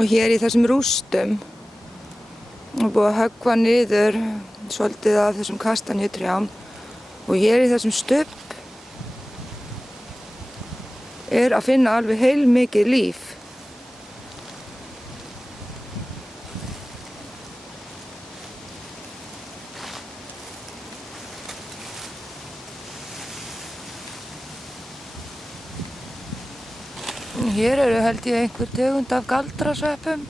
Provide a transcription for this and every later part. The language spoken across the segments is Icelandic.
Og hér í þessum rústum er búið að höggva niður svolítið af þessum kastanjutrjám og hér í þessum stubb er að finna alveg heilmikið líf. Hér eru held ég einhver tegund af galdrasveppum.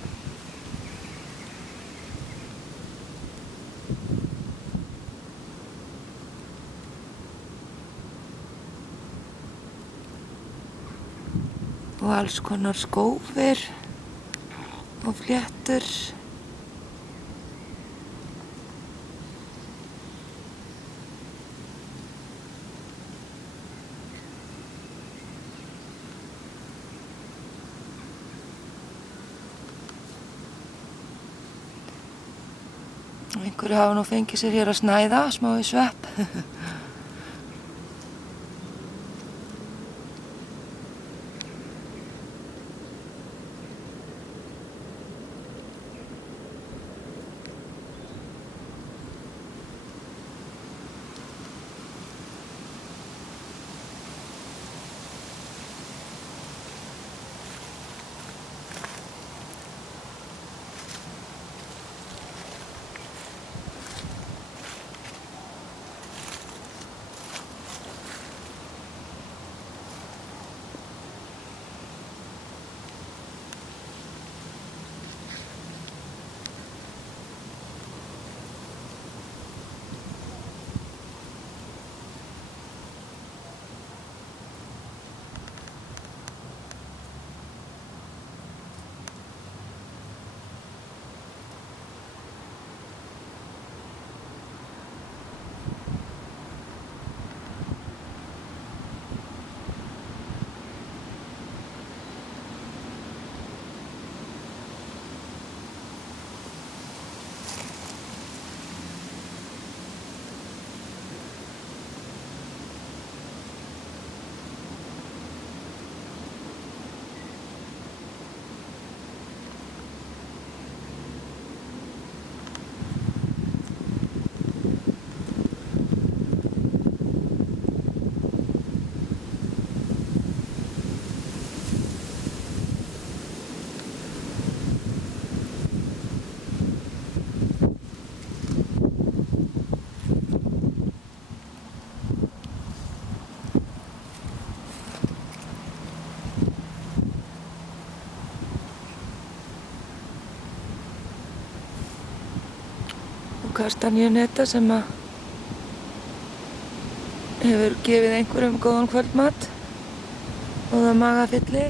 Og alls konar skófir og fléttur. Einhverju hafa nú fengið sér hér að snæða smá í svepp. Kastanjuneta sem hefur gefið einhverjum góðan kvöldmat og það magafylli.